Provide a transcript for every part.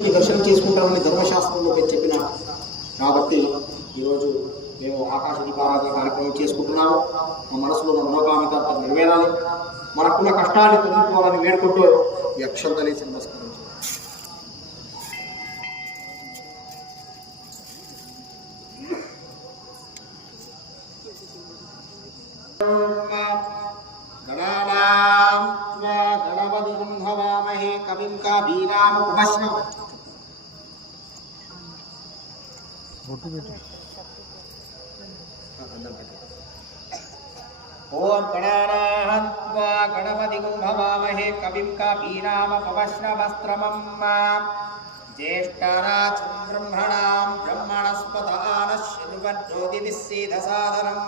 దర్శనం చేసుకుంటామని ధర్మశాస్త్రంలో మీరు చెప్పినారు కాబట్టి ఈరోజు మేము ఆకాశ దీపారాధన కార్యక్రమం చేసుకుంటున్నాము. మా మనసులో ఉన్న మనోకామిత నెరవేరాలి, మనకున్న కష్టాన్ని తొలగిపోవాలని వేడుకుంటూ ఈ అక్షంతలేసి నమస్కరించారు. कविं का बीराम उपस्म ओम गणानाहत्वा गणपतिं भवामहे कविं का बीराम उपस्मवस्त्रमं ज्येष्ठाराजं ब्रह्मणां ब्रह्मणस्पत आनश्यनुवज्योतिविस्सीदसादनं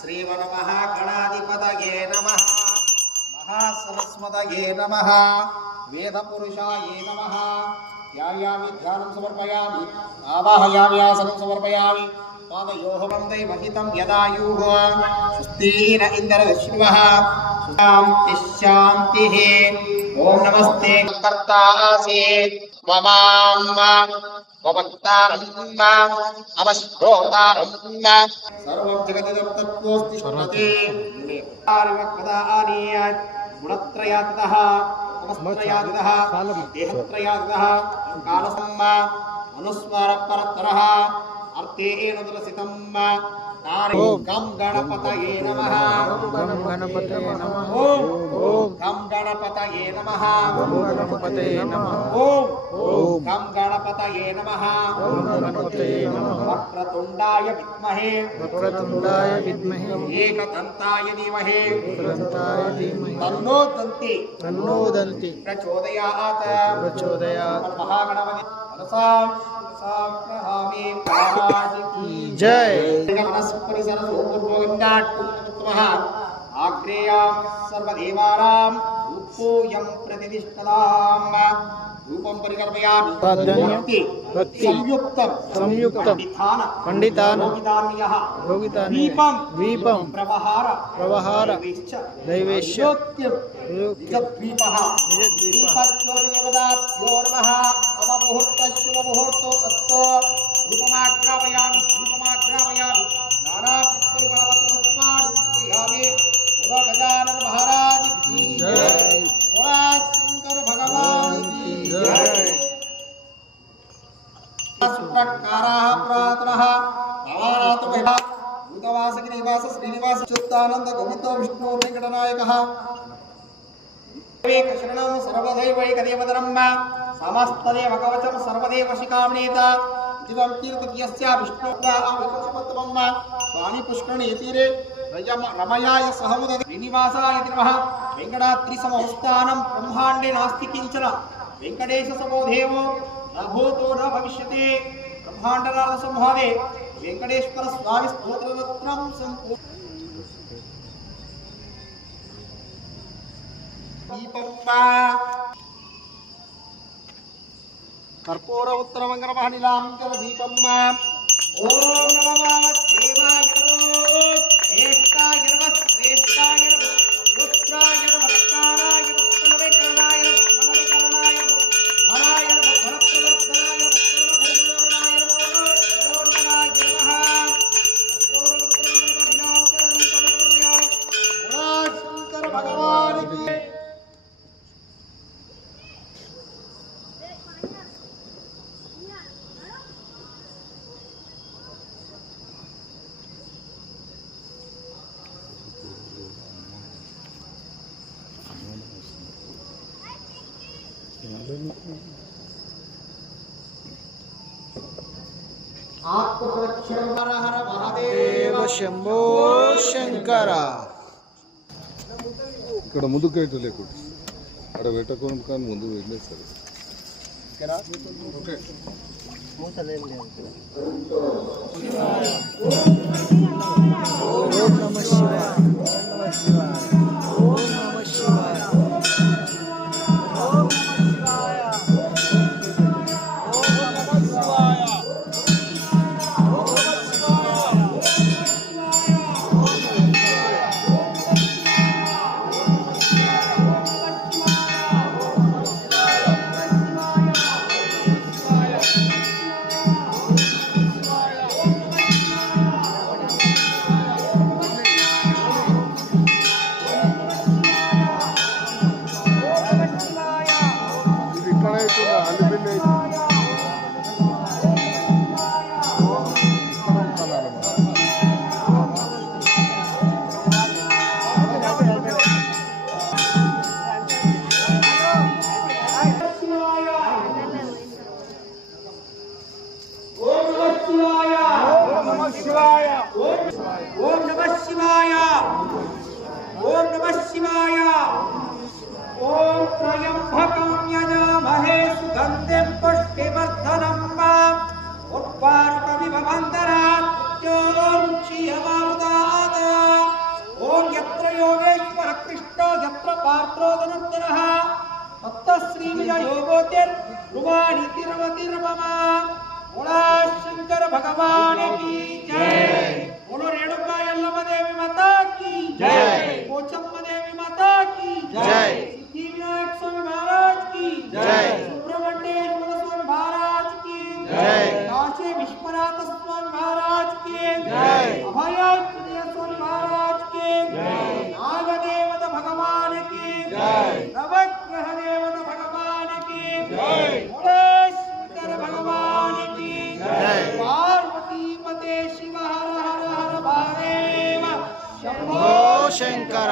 श्रीमन्महागणाधिपतये नमः, महासरस्वतये नमः, वेदपुरुषाये नमः। ध्यायामि ध्यानं समर्पयामि, आवाहयामि आसनं समर्पयामि। पादयोः वन्दे महितं यदायुः स्वस्तिन इन्द्रदश्विनः शान्तिः शान्तिः। ॐ नमस्ते कर्तासि ममां वक्तारम् अवश्रोतारम् सर्वं जगदिदं तत्त्वोऽस्ति गुणत्रयात्तः उपस्त्रयात्तः देहत्रयात्तः कालसम्म अनुस्वारपरतरः अर्थेन दर्शितं ओम गम गणपतये नमः, गम गणपतये नमः, ओम गम गणपतये नमः, गणपतये नमः, ओम गम गणपतये नमः, गणपतये नमः। वक्रतुंडाय विद्महे, वक्रतुंडाय विद्महे, एकदन्ताय धीमहि, एकदन्ताय धीमहि, तन्नो दन्ति, तन्नो दन्ति प्रचोदयात्, प्रचोदयात्। महागणपति मनसा जय आग्रेयां सर्वदेवानां रूपोऽयं प्रतिष्ठिताम् रूपं परिकल्पयामि संयुक्तं पंडितान् द्वीपं प्रवहार दैवेश्च निजद्वीपः दीपज्योतिदेवताभ्यो नमः। अवमुहूर्तशुभमुहूर्तो अस्तु रूपमाग्रामयामि नानापुष्परिमलपत्रपुष्पाणि बोलो गजानन महाराज की जय, बोलो शंकर भगवान की जय। सुप्रकाराः पुरातनः भवानातो भवा भूतवासकी निवास श्रीनिवास चित्तानंद गोविंदो विष्णु वेंकटनायकः शरणं सर्वदैवैकदेवतरं समस्तदेव कवचं सर्वदेव शिखामणेत दिवं कीर्तयस्य विष्णुप्रावकचमत्वं स्वामी पुष्करणे तीरे रमयाय सहमुदे श्रीनिवासाय नमः। वेंकटाद्रि समवस्थानं ब्रह्माण्डे नास्ति किंचन वेंकटेश समो देवो न भूतो न भविष्यति। ब्रह्माण्डनाथ संहारे वेंकटेश्वर स्वामी स्तोत्ररत्नं संपूर्ण कर्पूर उत्तरमंगलमहनिलांचल दीपं ओम नमः देवाय नमो श्रेष्ठाय नमः श्रेष्ठाय नमः रुद्राय नमः काराय नमः नमवेकरणाय नमः नमवेकरणाय नमः हराय नमः भरतवर्धनाय नमः सर्वभूतवर्धनाय नमः नमोन्मनाय नमः कर्पूर उत्तरमंगलमहनिलांचल दीपं शंकर भगवान की हर हर महादेव शंभो शंकर। ఇక్కడ ముందుకు వెళ్ళి లేకుండా అక్కడ పెట్టకుండా కానీ ముందు వెళ్ళలేదు సరే ఓకే ఓం నమః శివాయ, ఓం నమః శివాయ, ఓం నమః శివాయ, ఓం నమః శివాయ, ఓం నమః శివాయ, వస్తున్నా అల్లిపిల్లి ఓం నమః శివాయ ఓం నమః శివాయ ఓం త్రయంబకం యజామహే సుగంధిం పుష్టివర్ధనం ఉర్వారుకమివ బంధనాత్ మృత్యోర్ముక్షీయమామృతాత్ ఓం యత్ర యోగేశ్వర కృష్ణో యత్ర పాత్రో ధనుర్ధరః తత్ర శ్రీవిజయోగోతిర్ ధ్రువాణితిరవతిర్మమ बोला शंकर भगवान की जय। बोलो रेणुका यल्लम्मा देवी माता की जय। पोचम्मा देवी माता की जय। सिद्धिविनायक स्वामी महाराज की जय। सुब्रह्मण्येश्वर स्वामी महाराज की जय। काशी विश्वनाथ स्वामी महाराज की जय। अभयाचल स्वामी महाराज की जय। नागदेवता भगवान की जय। नवग्रह देवता भगवान की जय। बोले शंकर भगवान पार्वती पते शिव हर हर हर महादेव शंभो शंकर।